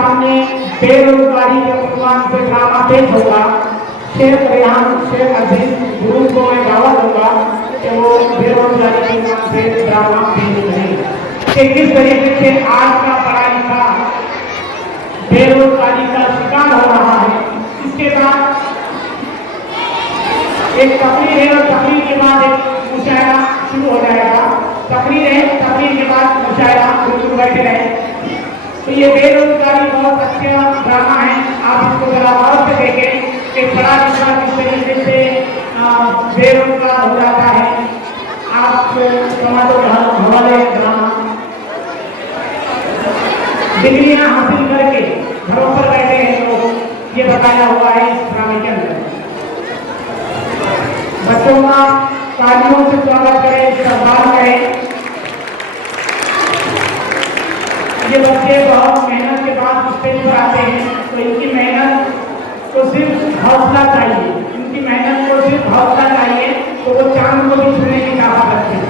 सामने बेरोजगारी के उन्वान से ड्रामा पेश होगा। शेख रेहान शेख अजीज गुरु को मैं दावा दूंगा कि वो बेरोजगारी के उन्वान से ड्रामा पेश करें कि किस तरीके से आज का पढ़ा लिखा बेरोजगारी का शिकार हो रहा है। इसके बाद एक तकरीर है और तकरीर के बाद एक मुशायरा शुरू हो जाएगा। तकरीर है, तकरीर के बाद मुशायरा, बिल्कुल बैठे रहे। तो ये बेरोजगारी बहुत अच्छा ड्रामा है, आप इसको जरा गौर से देखें कि पढ़ा लिखा किस तरीके से बेरोजगार हो जाता है। आप समाजों के हवाले ड्रामा डिग्रियां हासिल करके घरों पर बैठे हैं लोग, ये बताया हुआ है इस ड्रामे के अंदर। बच्चों का तालियों से स्वागत करें, इस्तकबाल करें। ये बच्चे बहुत मेहनत के बाद स्टेज पर आते हैं, तो इनकी मेहनत को सिर्फ हौसला चाहिए, इनकी मेहनत को सिर्फ हौसला चाहिए, तो वो चांद को भी छूने की ताकत रखते हैं।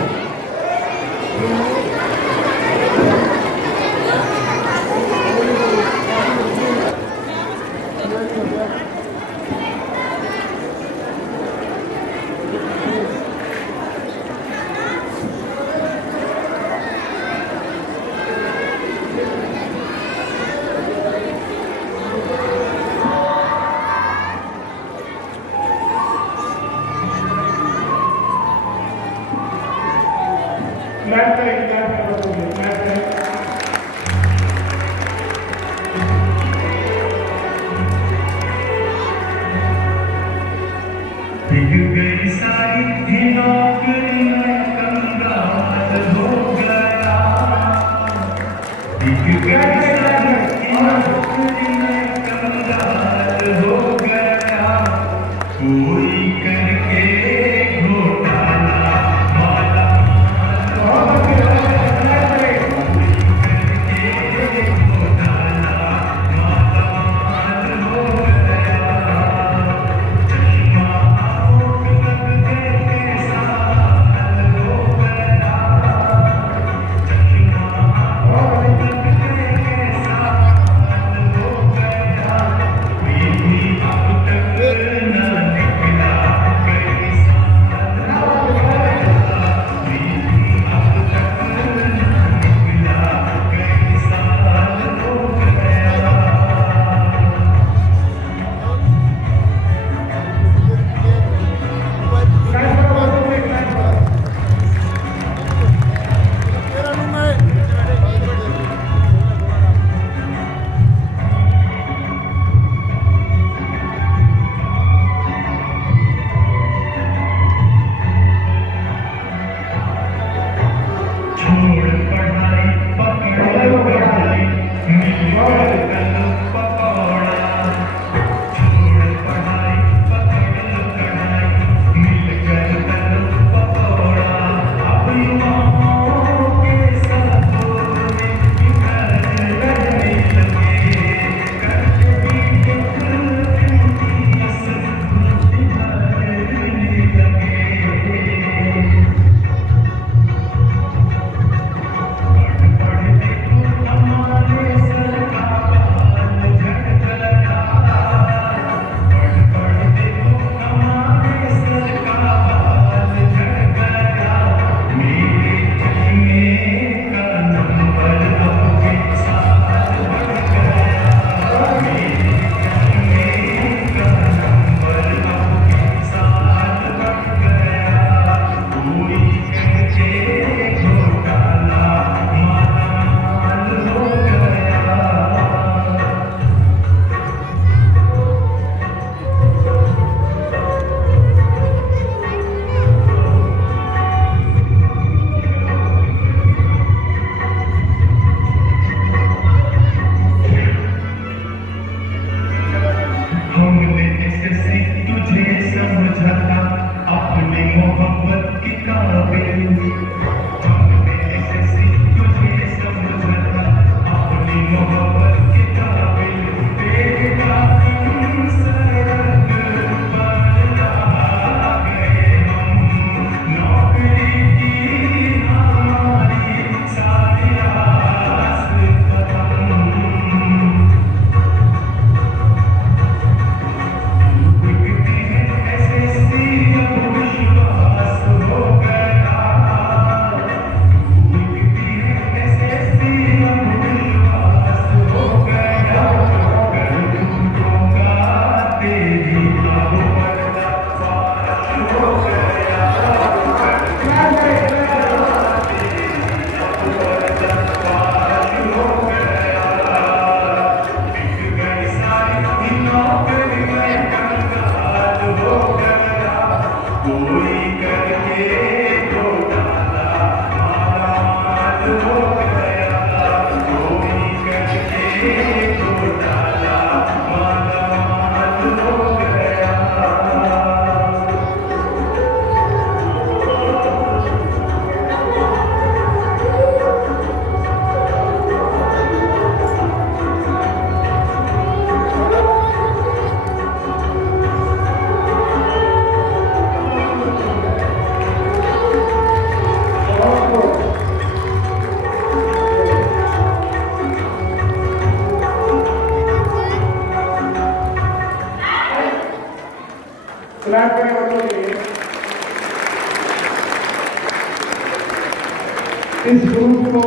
इस ग्रुप को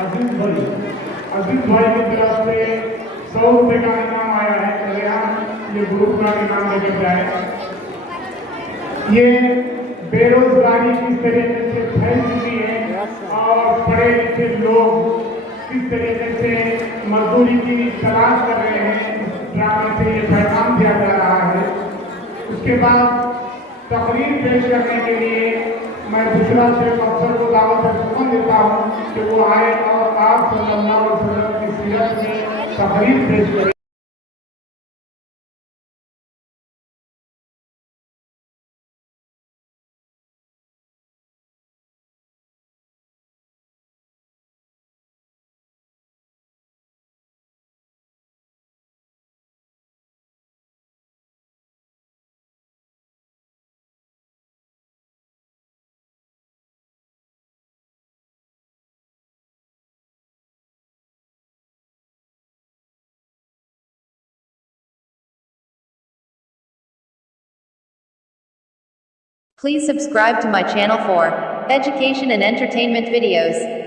अजीत भाई की तरफ से 100 रुपये का इनाम आया है। कल्याण ये ग्रुप का इनाम लेकर जाए। ये बेरोजगारी किस तरीके से फैल चुकी है और पढ़े लिखे लोग किस तरीके से मजदूरी की तलाश कर रहे हैं, ड्रामे से ये पैगाम दिया जा रहा है। उसके बाद तकरीर पेश करने के लिए मैं दूसरा शेख अफसर को दावत से देता हूँ कि वो आए और आप सल्लल्लाहु अलैहि वसल्लम की सीरत में तकरीर पेश करें। Please subscribe to my channel for education and entertainment videos.